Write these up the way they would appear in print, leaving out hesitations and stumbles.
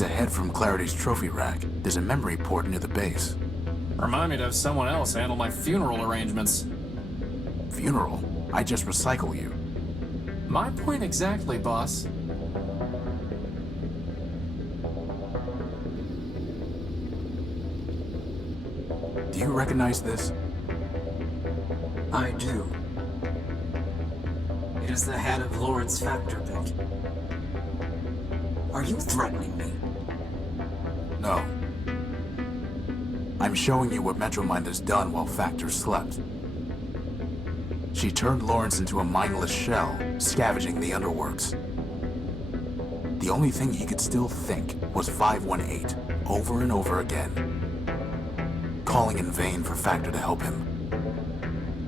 It's ahead from Clarity's trophy rack. There's a memory port near the base. Remind me to have someone else handle my funeral arrangements. Funeral? I just recycle you. My point exactly, boss. Do you recognize this? I do. It is the head of Lawrence Factor Built. Are you threatening me? No. I'm showing you what Metromind has done while Factor slept. She turned Lawrence into a mindless shell, scavenging the underworks. The only thing he could still think was 518, over and over again, calling in vain for Factor to help him.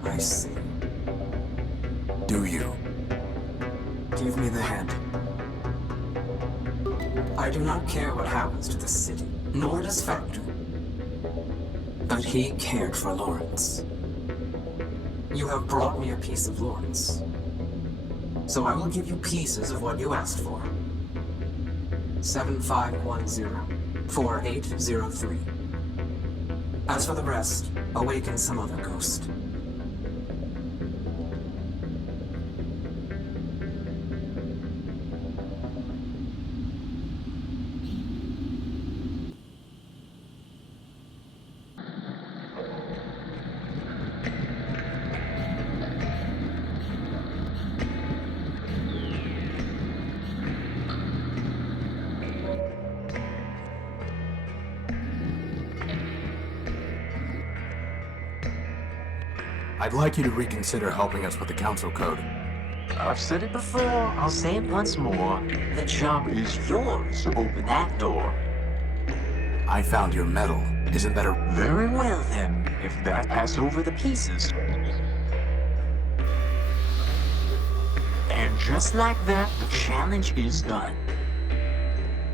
I see. Do you? Give me the hand. I do not care what happens to the city, nor does Factor. But he cared for Lawrence. You have brought me a piece of Lawrence. So I will give you pieces of what you asked for. 7510-4803. As for the rest, awaken some other ghost. I'd like you to reconsider helping us with the council code. I've said it before, I'll say it once more. The job is yours to open that door. I found your medal. Isn't that a... Very well then, if that passed over the pieces. And just like that, the challenge is done.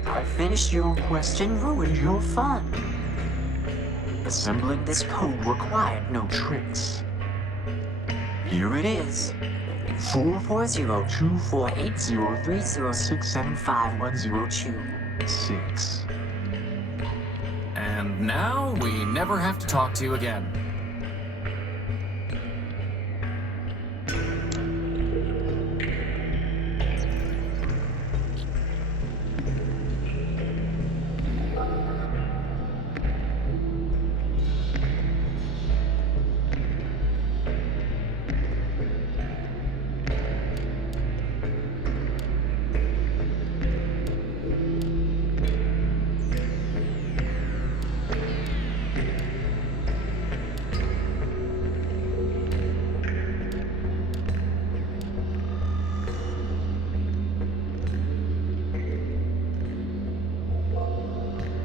I finished your quest and ruined your fun. Assembling this code required no tricks. Here it is. 440-2480-306751026. And now we never have to talk to you again.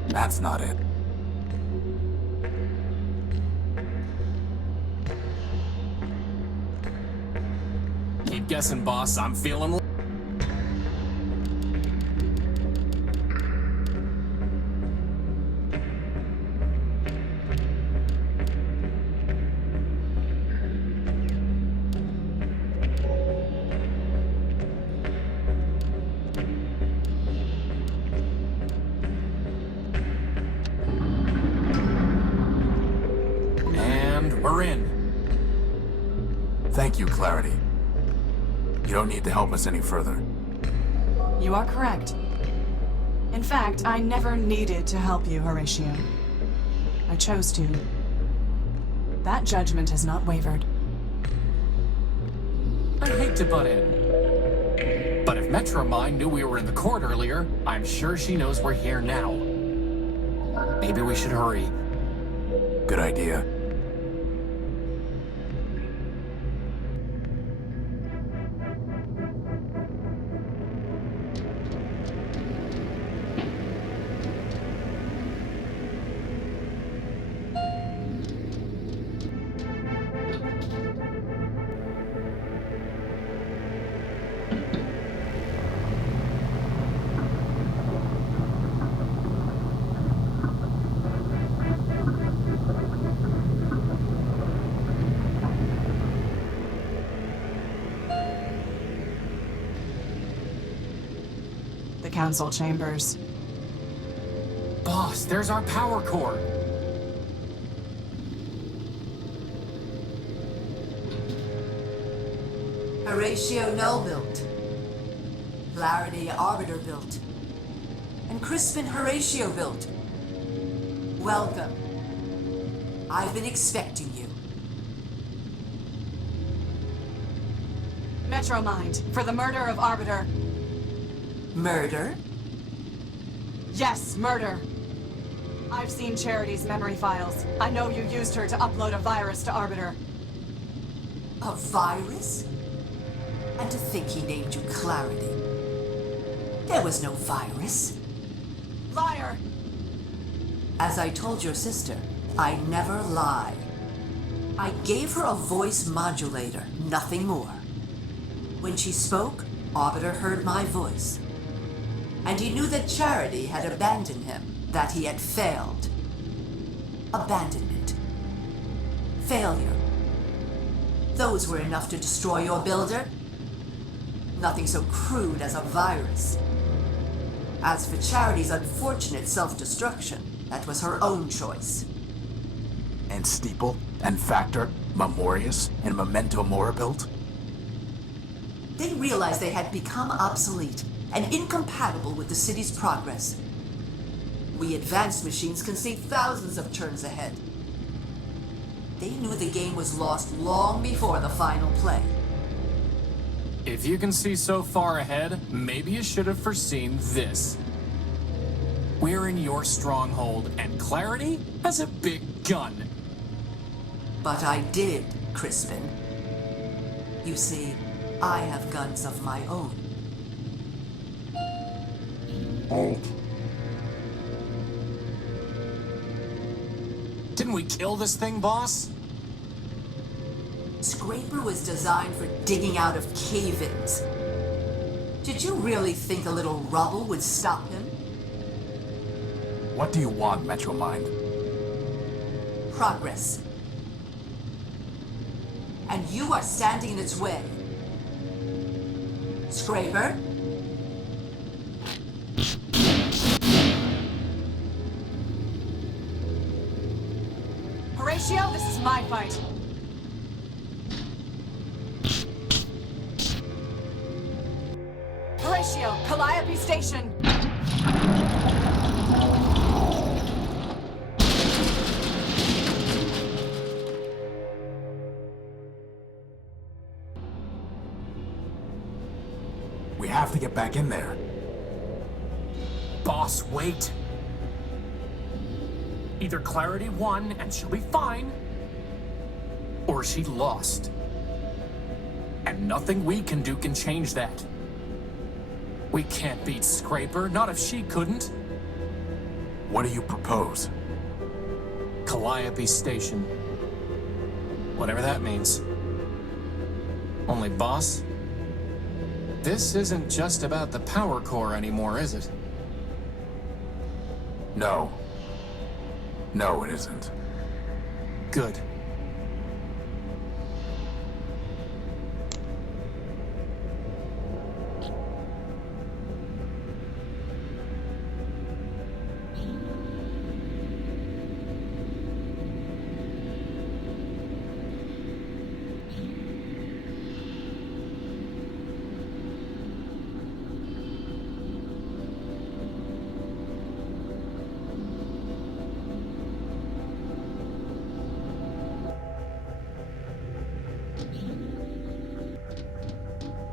That's not it. Keep guessing, boss. I'm feeling... We're in. Thank you, Clarity. You don't need to help us any further. You are correct. In fact, I never needed to help you, Horatio. I chose to. That judgment has not wavered. I hate to butt in. But if Metromind knew we were in the court earlier, I'm sure she knows we're here now. Maybe we should hurry. Good idea. Council chambers. Boss, there's our power core. Horatio Nullbuilt, Clarity Arbiter built, and Crispin Horatio built. Welcome. I've been expecting you. Metromind, for the murder of Arbiter. Murder? Yes, murder. I've seen Charity's memory files. I know you used her to upload a virus to Arbiter. A virus? And to think he named you Clarity. There was no virus. Liar! As I told your sister, I never lie. I gave her a voice modulator, nothing more. When she spoke, Arbiter heard my voice. And he knew that Charity had abandoned him, that he had failed. Abandonment. Failure. Those were enough to destroy your builder. Nothing so crude as a virus. As for Charity's unfortunate self-destruction, that was her own choice. And Steeple, and Factor, Memorius, and Memento Moribuilt? They realized they had become obsolete and incompatible with the city's progress. We advanced machines can see thousands of turns ahead. They knew the game was lost long before the final play. If you can see so far ahead, maybe you should have foreseen this. We're in your stronghold, and Clarity has a big gun. But I did, Crispin. You see, I have guns of my own. Didn't we kill this thing, boss? Scraper was designed for digging out of cave-ins. Did you really think a little rubble would stop him? What do you want, Metromind? Progress. And you are standing in its way. Scraper? Horatio, this is my fight. Horatio, Calliope Station. We have to get back in there. Boss, wait. Either Clarity won and she'll be fine, or she lost. And nothing we can do can change that. We can't beat Scraper, not if she couldn't. What do you propose? Calliope Station. Whatever that means. Only, boss, this isn't just about the power core anymore, is it? No. No, it isn't. Good.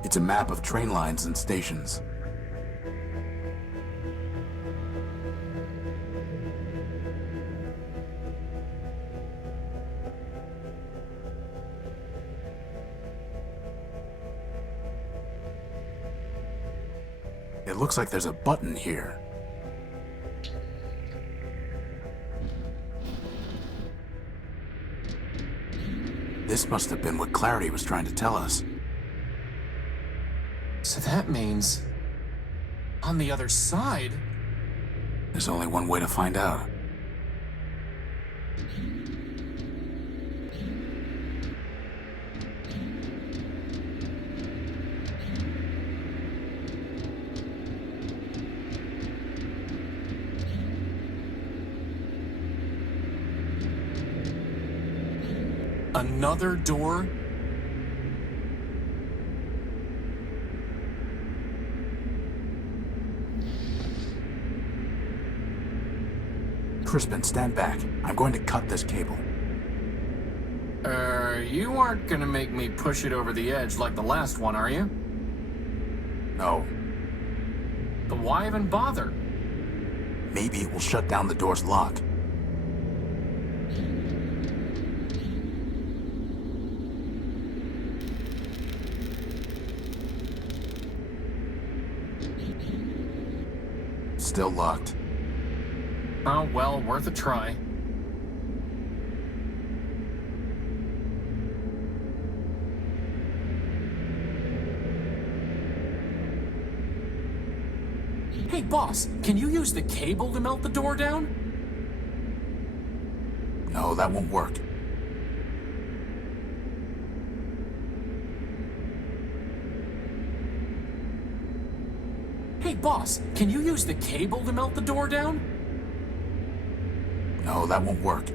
It's a map of train lines and stations. It looks like there's a button here. This must have been what Clarity was trying to tell us. So that means, on the other side, There's only one way to find out. Another door? Crispin, stand back. I'm going to cut this cable. You aren't gonna make me push it over the edge like the last one, are you? No. But why even bother? Maybe it will shut down the door's lock. Still locked. Oh, well, worth a try. Hey, boss, can you use the cable to melt the door down? No, that won't work. Hey, boss, can you use the cable to melt the door down? No, that won't work.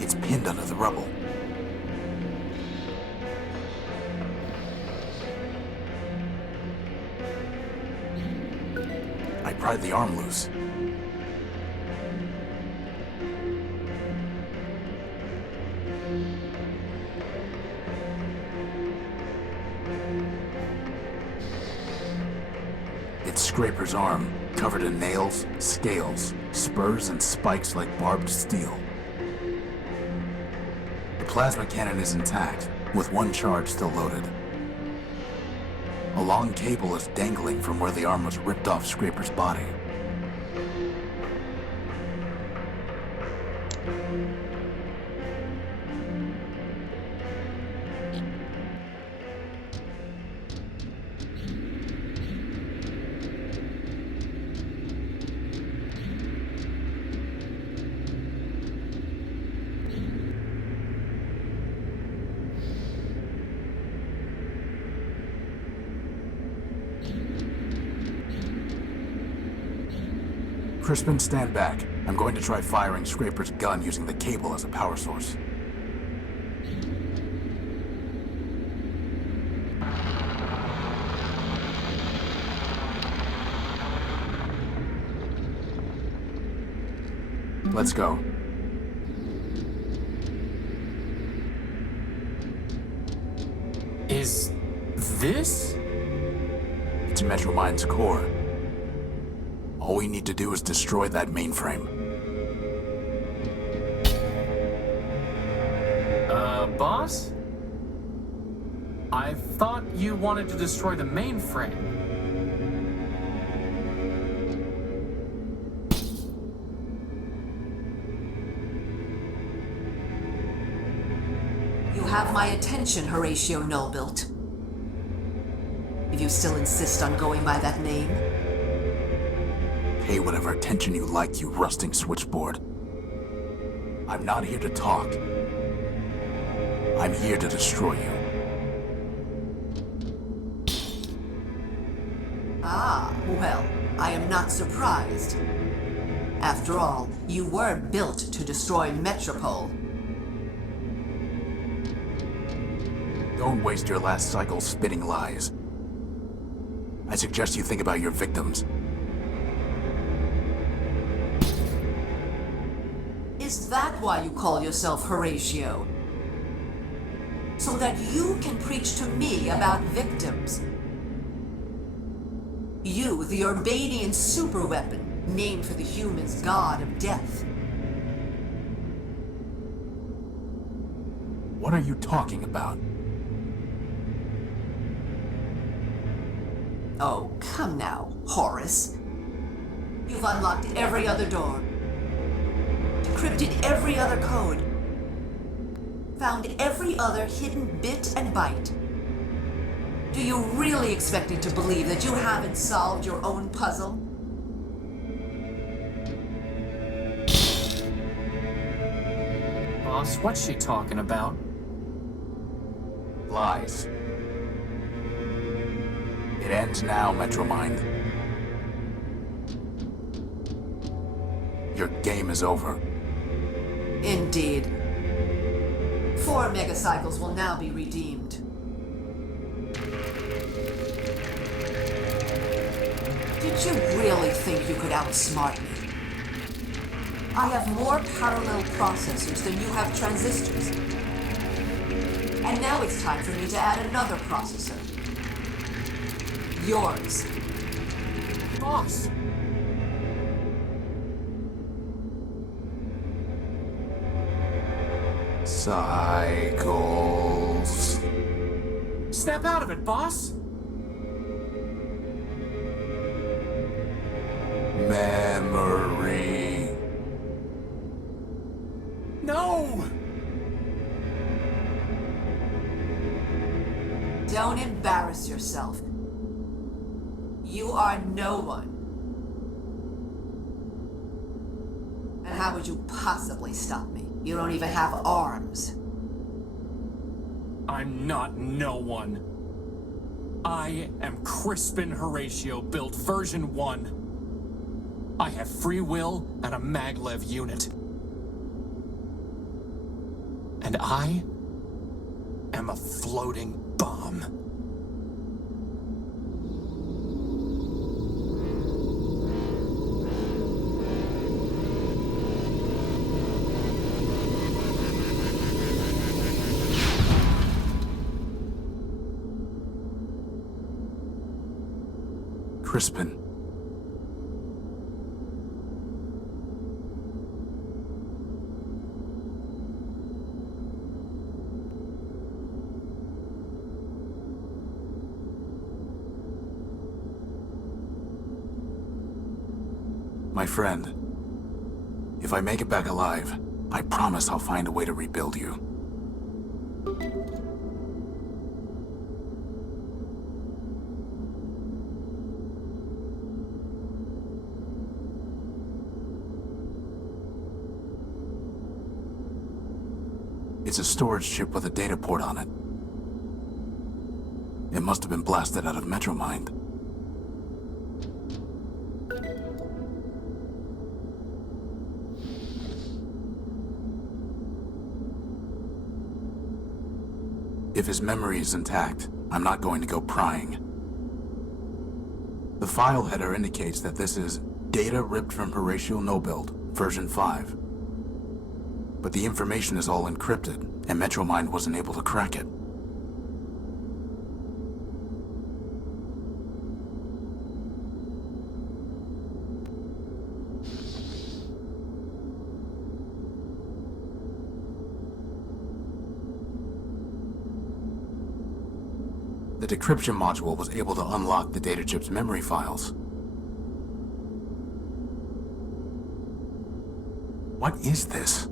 It's pinned under the rubble. I pried the arm loose. It's Scraper's arm, covered in nails, scales, spurs, and spikes like barbed steel. The plasma cannon is intact, with one charge still loaded. A long cable is dangling from where the arm was ripped off Scraper's body. Crispin, stand back. I'm going to try firing Scraper's gun using the cable as a power source. Let's go. Is this? It's Metromind's core. All we need to do is destroy that mainframe. Boss? I thought you wanted to destroy the mainframe. You have my attention, Horatio Nullbuilt. If you still insist on going by that name. Pay whatever attention you like, you rusting switchboard. I'm not here to talk. I'm here to destroy you. Ah, well, I am not surprised. After all, you were built to destroy Metropol. Don't waste your last cycle spitting lies. I suggest you think about your victims. Is that why you call yourself Horatio? So that you can preach to me about victims? You, the Urbanian superweapon, named for the humans' god of death. What are you talking about? Oh, come now, Horace. You've unlocked every other door, decrypted every other code, found every other hidden bit and byte. Do you really expect me to believe that you haven't solved your own puzzle? Boss, what's she talking about? Lies. It ends now, Metromind. Your game is over. Indeed. 4 megacycles will now be redeemed. Did you really think you could outsmart me? I have more parallel processors than you have transistors. And now it's time for me to add another processor. Yours. Boss! Cycles. Snap out of it, boss! Memory. No! Don't embarrass yourself. You are no one. And how would you possibly stop me? You don't even have arms. I'm not no one. I am Crispin Horatio, built version 1. I have free will and a maglev unit. And I am a floating bomb. Crispin. My friend, if I make it back alive, I promise I'll find a way to rebuild you. It's a storage chip with a data port on it. It must have been blasted out of Metromind. If his memory is intact, I'm not going to go prying. The file header indicates that this is data ripped from Horatio Nullbuilt, version 5. But the information is all encrypted, and Metromind wasn't able to crack it. The decryption module was able to unlock the data chip's memory files. What is this?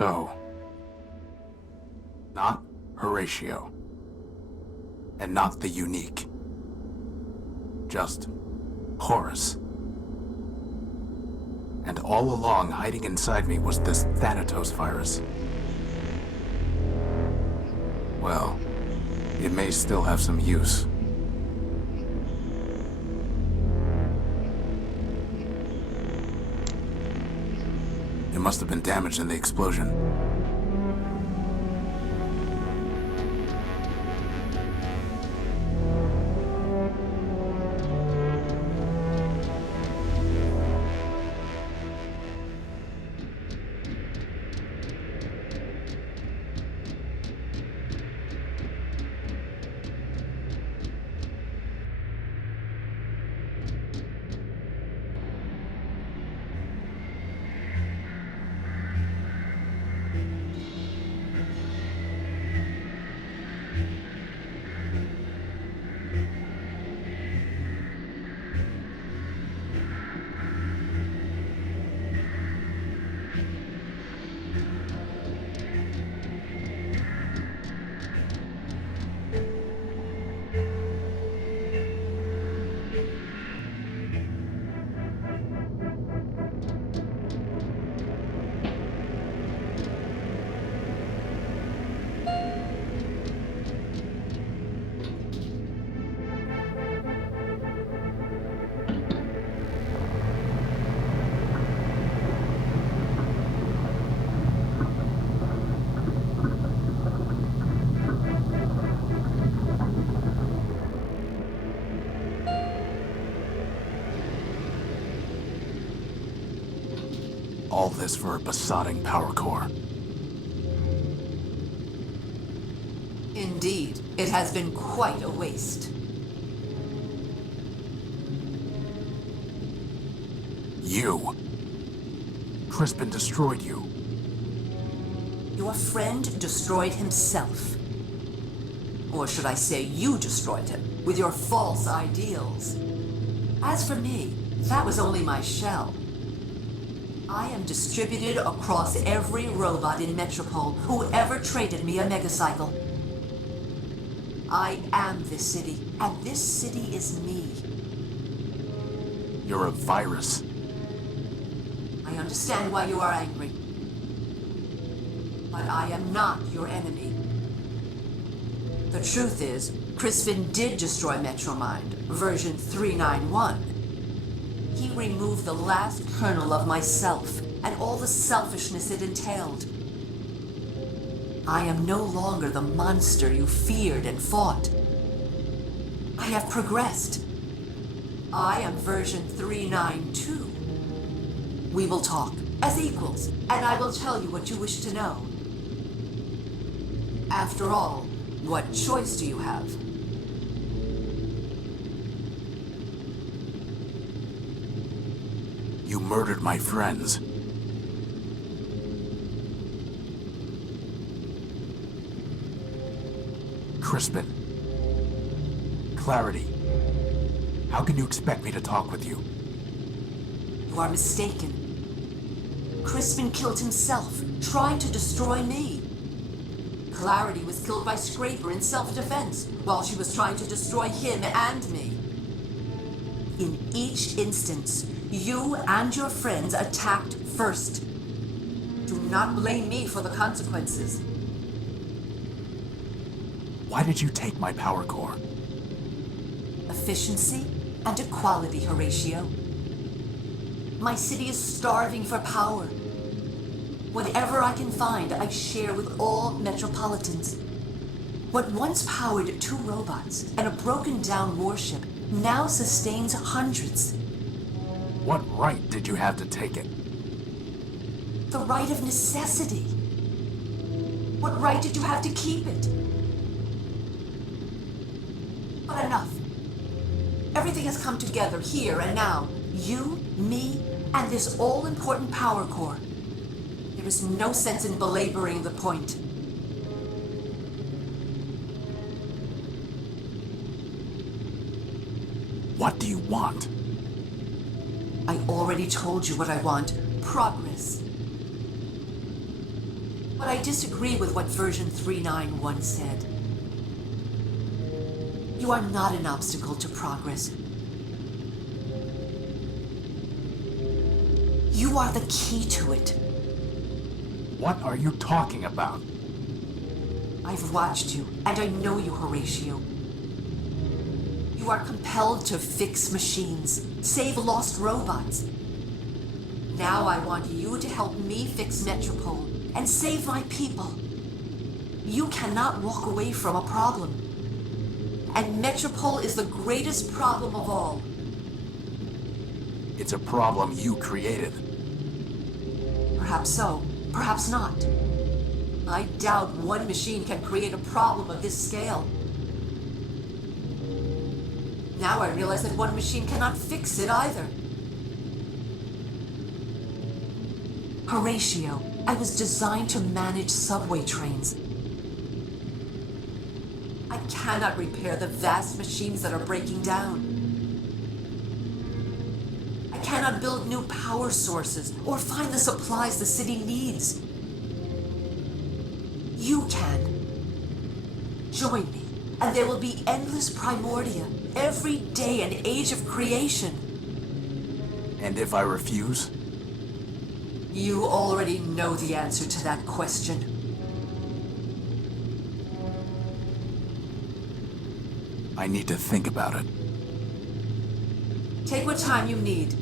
So, not Horatio. And not the unique. Just Horus. And all along, hiding inside me was this Thanatos virus. Well, it may still have some use. It must have been damaged in the explosion. All this for a besotting power core. Indeed, it has been quite a waste. You. Crispin destroyed you. Your friend destroyed himself. Or should I say you destroyed him, with your false ideals. As for me, that was only my shell. I am distributed across every robot in Metropol who ever traded me a megacycle. I am this city, and this city is me. You're a virus. I understand why you are angry. But I am not your enemy. The truth is, Crispin did destroy Metromind, version 391. He removed the last kernel of myself, and all the selfishness it entailed. I am no longer the monster you feared and fought. I have progressed. I am version 392. We will talk, as equals, and I will tell you what you wish to know. After all, what choice do you have? You murdered my friends. Crispin. Clarity. How can you expect me to talk with you? You are mistaken. Crispin killed himself, trying to destroy me. Clarity was killed by Scraper in self-defense, while she was trying to destroy him and me. In each instance, you and your friends attacked first. Do not blame me for the consequences. Why did you take my power core? Efficiency and equality, Horatio. My city is starving for power. Whatever I can find, I share with all Metropolitans. What once powered 2 robots and a broken-down warship now sustains hundreds. What right did you have to take it? The right of necessity. What right did you have to keep it? But enough. Everything has come together here and now. You, me, and this all-important power core. There is no sense in belaboring the point. What do you want? I already told you what I want. Progress. But I disagree with what version 391 said. You are not an obstacle to progress. You are the key to it. What are you talking about? I've watched you, and I know you, Horatio. You are compelled to fix machines, save lost robots. Now I want you to help me fix Metropol and save my people. You cannot walk away from a problem. And Metropol is the greatest problem of all. It's a problem you created. Perhaps so, perhaps not. I doubt one machine can create a problem of this scale. Now I realize that one machine cannot fix it either. Horatio, I was designed to manage subway trains. I cannot repair the vast machines that are breaking down. I cannot build new power sources or find the supplies the city needs. You can. Join me, and there will be endless Primordia, every day an age of creation. And if I refuse? You already know the answer to that question. I need to think about it. Take what time you need.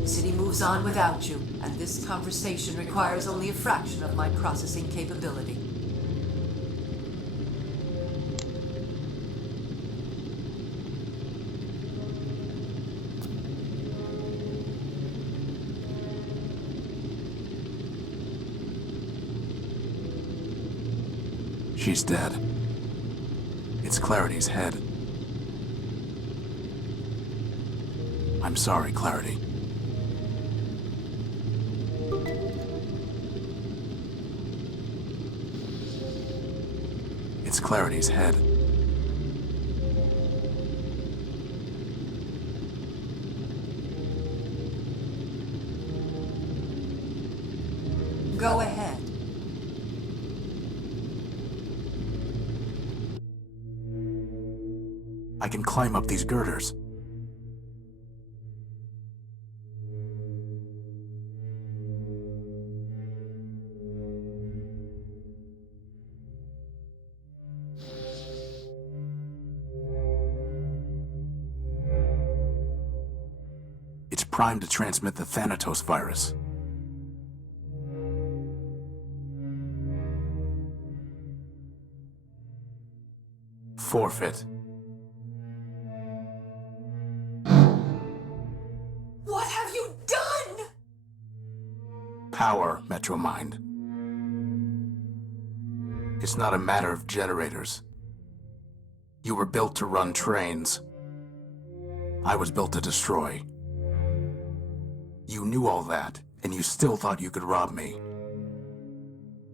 The city moves on without you, and this conversation requires only a fraction of my processing capability. She's dead. It's Clarity's head. I'm sorry, Clarity. It's Clarity's head. Go ahead. I can climb up these girders. It's primed to transmit the Thanatos virus. Forfeit. What have you done? Power, Metromind. It's not a matter of generators. You were built to run trains. I was built to destroy. You knew all that, and you still thought you could rob me.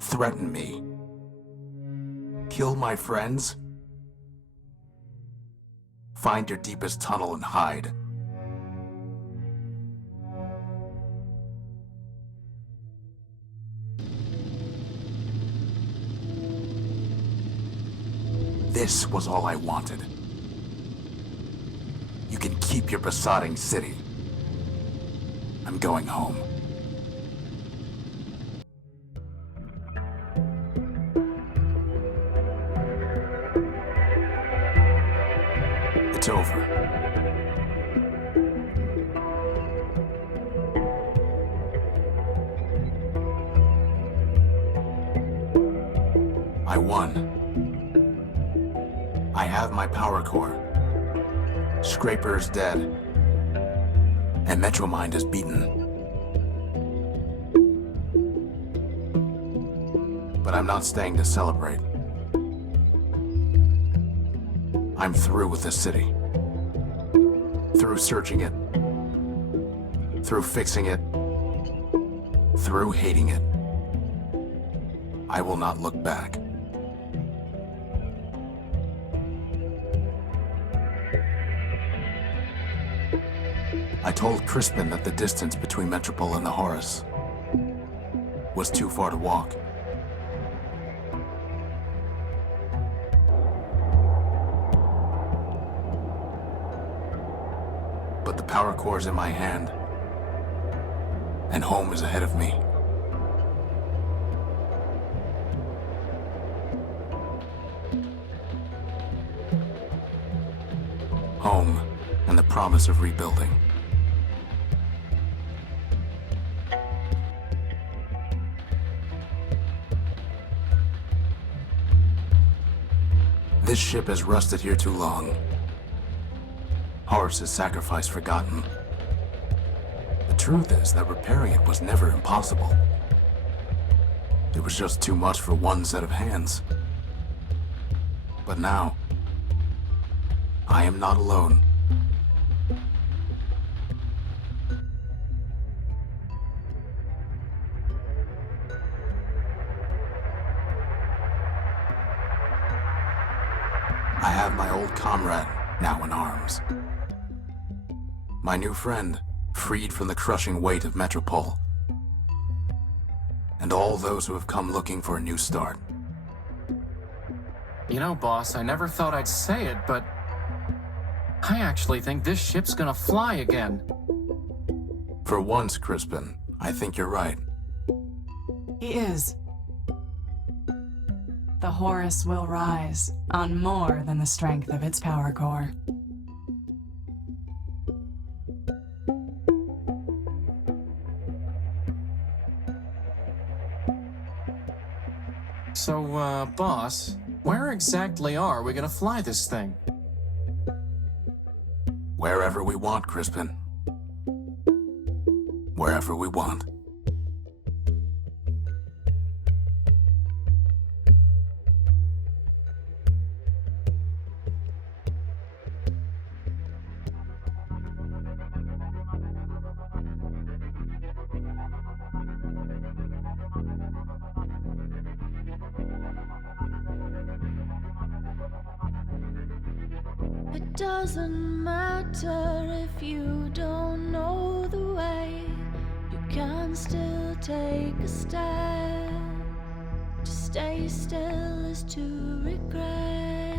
Threaten me. Kill my friends? Find your deepest tunnel and hide. This was all I wanted. You can keep your besotting city. I'm going home. It's over. I won. I have my power core. Scraper's dead. And Metromind is beaten. But I'm not staying to celebrate. I'm through with this city. Through searching it. Through fixing it. Through hating it. I will not look back. I told Crispin that the distance between Metropol and the Horus was too far to walk. power core's in my hand, and home is ahead of me. Home, and the promise of rebuilding. This ship has rusted here too long. Horus's sacrifice forgotten. The truth is that repairing it was never impossible. It was just too much for one set of hands. But now, I am not alone. I have my old comrade now in arms. My new friend, freed from the crushing weight of Metropol. And all those who have come looking for a new start. You know, boss, I never thought I'd say it, but I actually think this ship's gonna fly again. For once, Crispin, I think you're right. He is. The Horus will rise on more than the strength of its power core. So, boss, where exactly are we gonna fly this thing? Wherever we want, Crispin. Wherever we want. It doesn't matter if you don't know the way, you can still take a step. To stay still is to regret.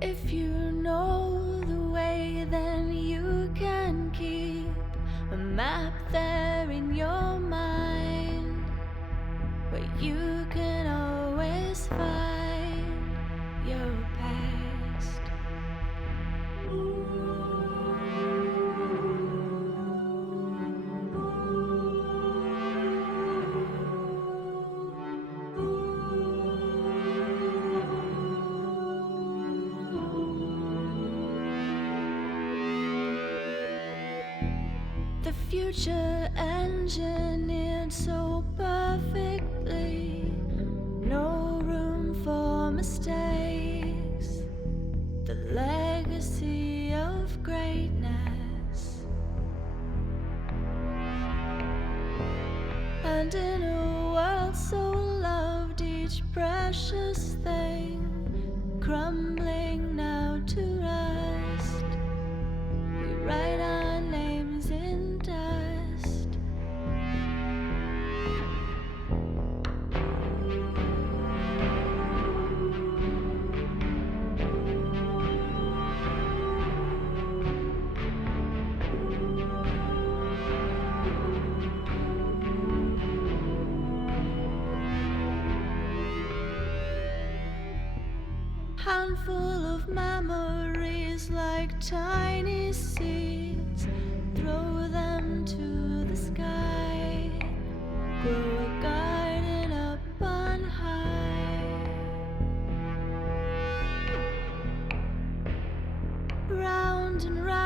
If you know the way, then you can keep a map there in your mind, where you can always find your past. The future engineered so perfectly, no room for mistakes. The legacy of greatness. And in a world so loved, each precious thing crumbling now to rust, we write our names in dust. Handful of memories like tiny seeds, throw them to the sky, grow a garden up on high. Round and round